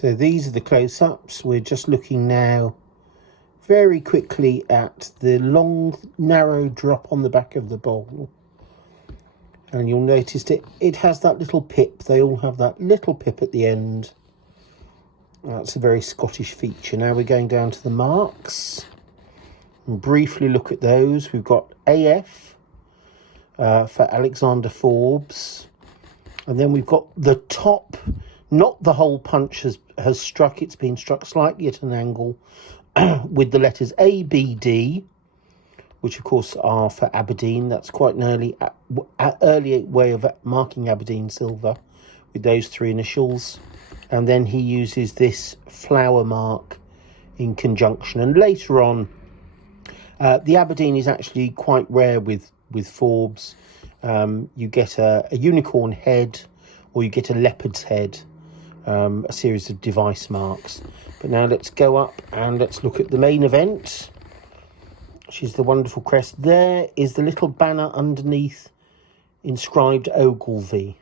So these are the close-ups. We're just looking now very quickly at the long, narrow drop on the back of the bowl. And you'll notice it has that little pip. They all have that little pip at the end. That's a very Scottish feature. Now we're going down to the marks and briefly look at those. We've got AF for Alexander Forbes. And then we've got the top, not the whole punch has struck. It's been struck slightly at an angle with the letters A, B, D, which of course are for Aberdeen. That's quite an early way of marking Aberdeen silver with those three initials. And then he uses this flower mark in conjunction. And later on, the Aberdeen is actually quite rare with Forbes. You get a unicorn head or you get a leopard's head, a series of device marks. But now let's go up and let's look at the main event, which is the wonderful crest. There is the little banner underneath inscribed Ogilvy.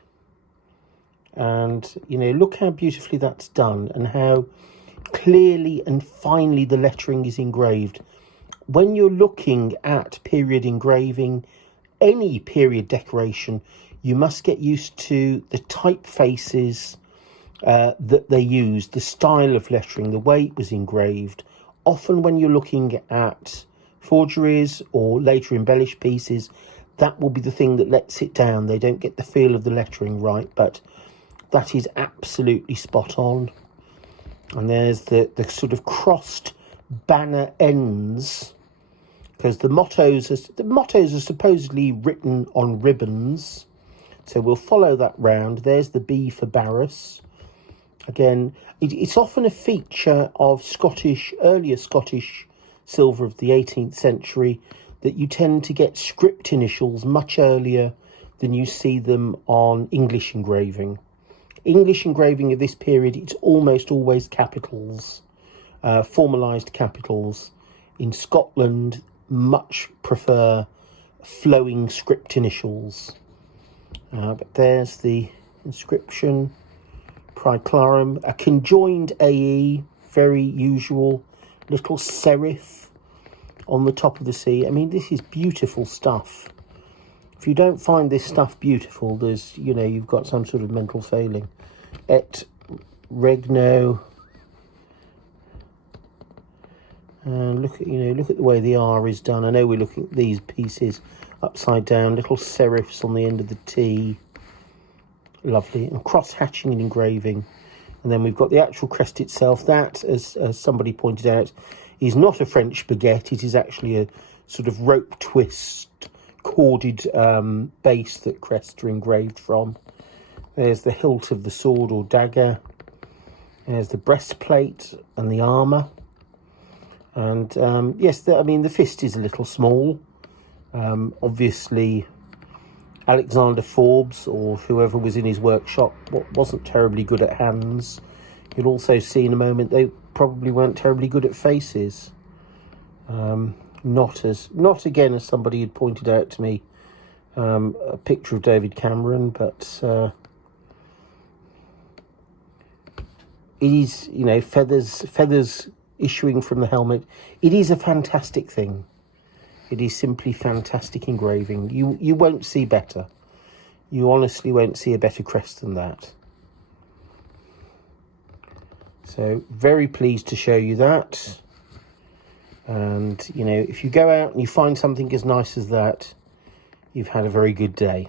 And, you know, look how beautifully that's done and how clearly and finely the lettering is engraved. When you're looking at period engraving, any period decoration, you must get used to the typefaces that they used, the style of lettering, the way it was engraved. Often when you're looking at forgeries or later embellished pieces, that will be the thing that lets it down. They don't get the feel of the lettering right, but that is absolutely spot on. And there's the sort of crossed banner ends, because the mottos are supposedly written on ribbons. So we'll follow that round. There's the B for Barras. Again, it's often a feature of earlier Scottish silver of the 18th century that you tend to get script initials much earlier than you see them on English engraving. English engraving of this period, it's almost always capitals, formalised capitals. In Scotland, much prefer flowing script initials. But there's the inscription. Praeclarum, a conjoined AE, very usual, little serif on the top of the C. I mean, this is beautiful stuff. If you don't find this stuff beautiful, there's, you know, you've got some sort of mental failing. Et regno. And look at the way the R is done. I know we're looking at these pieces upside down, little serifs on the end of the T. Lovely. And cross-hatching and engraving. And then we've got the actual crest itself. That, as somebody pointed out, is not a French baguette. It is actually a sort of rope twist, corded base that crests are engraved from. There's the hilt of the sword or dagger. There's the breastplate and the armour. And yes, the fist is a little small. Obviously, Alexander Forbes, or whoever was in his workshop, wasn't terribly good at hands. You'll also see in a moment they probably weren't terribly good at faces. Not again, as somebody had pointed out to me, a picture of David Cameron, but it is, you know, feathers issuing from the helmet. It is a fantastic thing. It is simply fantastic engraving. You won't see better. You honestly won't see a better crest than that. So very pleased to show you that. And, you know, if you go out and you find something as nice as that, you've had a very good day.